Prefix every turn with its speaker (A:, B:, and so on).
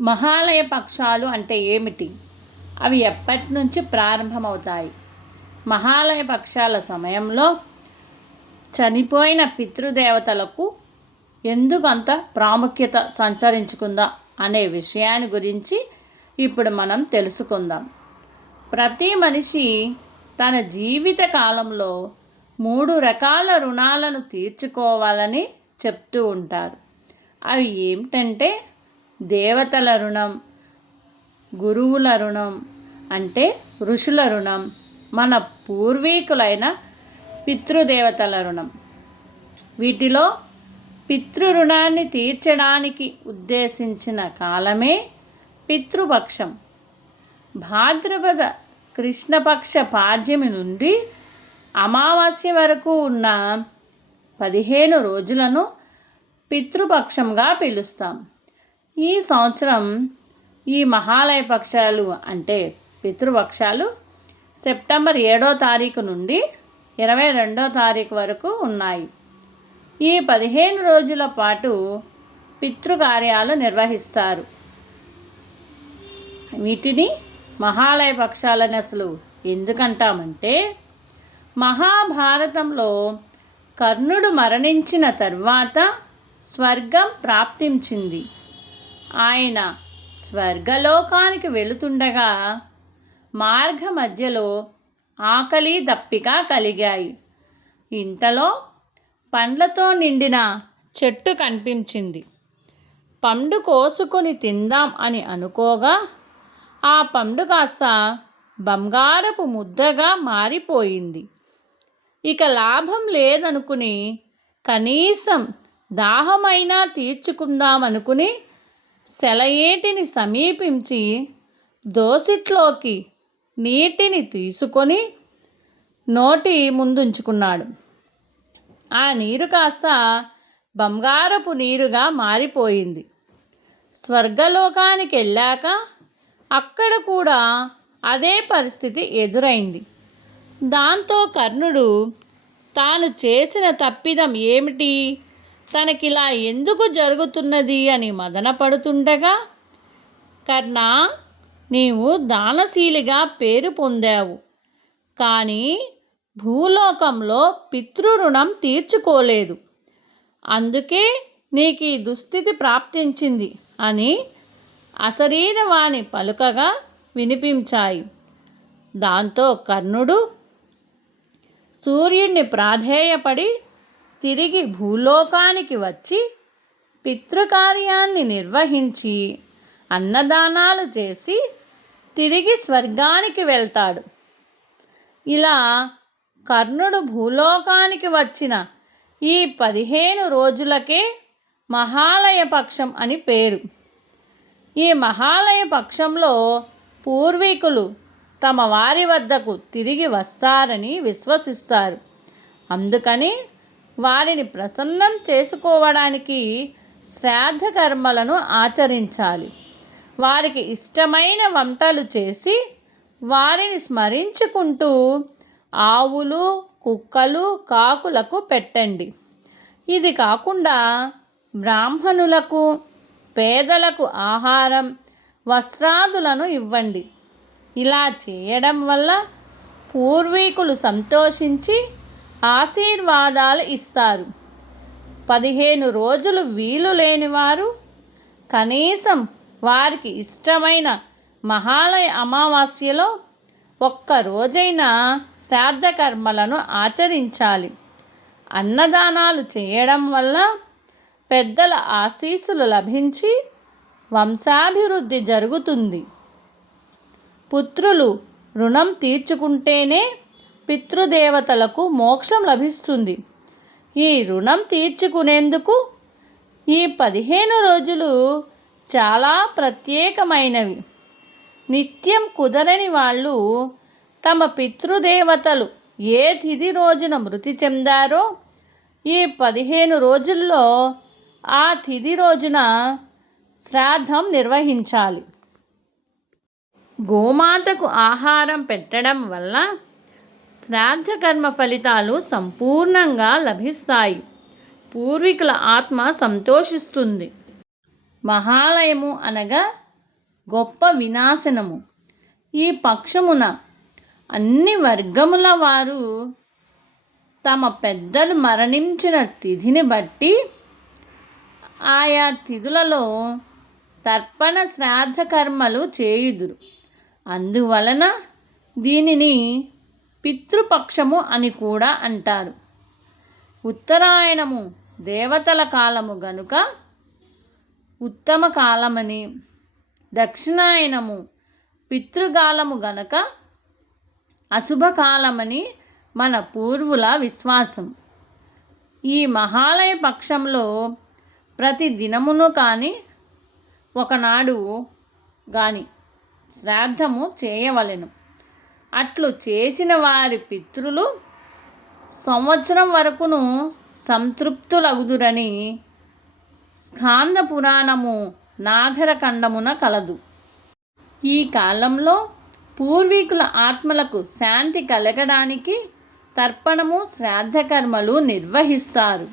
A: మహాలయ పక్షాలు అంటే ఏమిటి? అవి ఎప్పటి నుంచి ప్రారంభమవుతాయి? మహాలయ పక్షాల సమయంలో చనిపోయిన పితృదేవతలకు ఎందుకు అంత ప్రాముఖ్యత సంచరించుకుందా అనే విషయాన్ని గురించి ఇప్పుడు మనం తెలుసుకుందాం. ప్రతి మనిషి తన జీవిత కాలంలో మూడు రకాల రుణాలను తీర్చుకోవాలని చెప్తూ ఉంటారు. అవి ఏమిటంటే దేవతల రుణం గురువుల రుణం అంటే ఋషుల రుణం మన పూర్వీకులైన పితృదేవతల రుణం. వీటిలో పితృ రుణాన్ని తీర్చడానికి ఉద్దేశించిన కాలమే పితృపక్షం. భాద్రపద కృష్ణపక్ష పాడ్యమి నుండి అమావాస్య వరకు ఉన్న పదిహేను రోజులను పితృపక్షంగా పిలుస్తాం. ఈ సంవత్సరం ఈ మహాలయ పక్షాలు అంటే పితృపక్షాలు సెప్టెంబర్ ఏడో తారీఖు నుండి ఇరవై రెండో తారీఖు వరకు ఉన్నాయి. ఈ పదిహేను రోజుల పాటు పితృకార్యాలు నిర్వహిస్తారు. వీటిని మహాలయ పక్షాలని అసలు ఎందుకంటామంటే మహాభారతంలో కర్ణుడు మరణించిన తర్వాత స్వర్గం ప్రాప్తించింది. ఆయన స్వర్గలోకానికి వెళుతుండగా మార్గ మధ్యలో ఆకలి దప్పిక కలిగాయి. ఇంతలో పండ్లతో నిండిన చెట్టు కనిపించింది. పండు కోసుకొని తిందాం అని అనుకోగా ఆ పండు కాస్త బంగారపు ముద్దగా మారిపోయింది. ఇక లాభం లేదనుకుని కనీసం దాహమైనా తీర్చుకుందామనుకుని సెలయేటిని సమీపించి దోసిట్లోకి నీటిని తీసుకొని నోటి ముందుంచుకున్నాడు. ఆ నీరు కాస్త బంగారపు నీరుగా మారిపోయింది. స్వర్గలోకానికి వెళ్ళాక అక్కడ కూడా అదే పరిస్థితి ఎదురైంది. దాంతో కర్ణుడు తాను చేసిన తప్పిదం ఏమిటి? తనకిలా ఎందుకు జరుగుతున్నది అని మదనపడుతుండగా కర్ణ నీవు దానశీలిగా పేరు పొందావు. కానీ భూలోకంలో పితృరుణం తీర్చుకోలేదు. అందుకే నీకు ఈ దుస్థితి ప్రాప్తించింది అని అశరీరవాణి పలుకగా వినిపించాయి. దాంతో కర్ణుడు సూర్యుడిని ప్రాధేయపడి తిరిగి భూలోకానికి వచ్చి పితృకార్యాన్ని నిర్వహించి అన్నదానాలు చేసి తిరిగి స్వర్గానికి వెళ్తాడు. ఇలా కర్ణుడు భూలోకానికి వచ్చిన ఈ పదిహేను రోజులకే మహాలయ పక్షం అని పేరు. ఈ మహాలయ పక్షంలో పూర్వీకులు తమ వారి వద్దకు తిరిగి వస్తారని విశ్వసిస్తారు. అందుకని వారిని ప్రసన్నం చేసుకోవడానికి శ్రాద్ధ కర్మలను ఆచరించాలి. వారికి ఇష్టమైన వంటలు చేసి వారిని స్మరించుకుంటూ ఆవులు కుక్కలు కాకులకు పెట్టండి. ఇది కాకుండా బ్రాహ్మణులకు పేదలకు ఆహారం వస్త్రాదులను ఇవ్వండి. ఇలా చేయడం వల్ల పూర్వీకులు సంతోషించి ఆశీర్వాదాలు ఇస్తారు. పదిహేను రోజులు వీలు లేనివారు కనీసం వారికి ఇష్టమైన మహాలయ అమావాస్యలో ఒక్క రోజైనా శ్రాద్ధ కర్మలను ఆచరించాలి. అన్నదానాలు చేయడం వల్ల పెద్దల ఆశీస్సులు లభించి వంశాభివృద్ధి జరుగుతుంది. పుత్రులు రుణం తీర్చుకుంటేనే పితృదేవతలకు మోక్షం లభిస్తుంది. ఈ రుణం తీర్చుకునేందుకు ఈ పదిహేను రోజులు చాలా ప్రత్యేకమైనవి. నిత్యం కుదరని వాళ్ళు తమ పితృదేవతలు ఏ తిథి రోజున మృతి చెందారో ఈ పదిహేను రోజుల్లో ఆ తిథి రోజున శ్రాద్ధం నిర్వహించాలి. గోమాతకు ఆహారం పెట్టడం వల్ల శ్రాద్ధ కర్మ ఫలితాలు సంపూర్ణంగా లభిస్తాయి. పూర్వీకుల ఆత్మ సంతోషిస్తుంది. మహాలయము అనగా గొప్ప వినాశనము. ఈ పక్షమున అన్ని వర్గముల వారు తమ పెద్దలు మరణించిన తిథిని బట్టి ఆయా తిథులలో తర్పణ శ్రాద్ధ కర్మలు చేయుదురు. అందువలన దీనిని పితృపక్షము అని కూడా అంటారు. ఉత్తరాయణము దేవతల కాలము గనుక ఉత్తమ కాలమని దక్షిణాయనము పితృకాలము గనక అశుభకాలమని మన పూర్వుల విశ్వాసం. ఈ మహాలయ పక్షంలో ప్రతి దినమును కానీ ఒకనాడు కానీ శ్రాద్ధము చేయవలెను. అట్లు చేసిన వారి పితృలు సంవత్సరం వరకును సంతృప్తులగుదురని స్కాంద పురాణము నాగరఖండమున కలదు. ఈ కాలంలో పూర్వీకుల ఆత్మలకు శాంతి కలగడానికి తర్పణము శ్రాద్ధకర్మలు నిర్వహిస్తారు.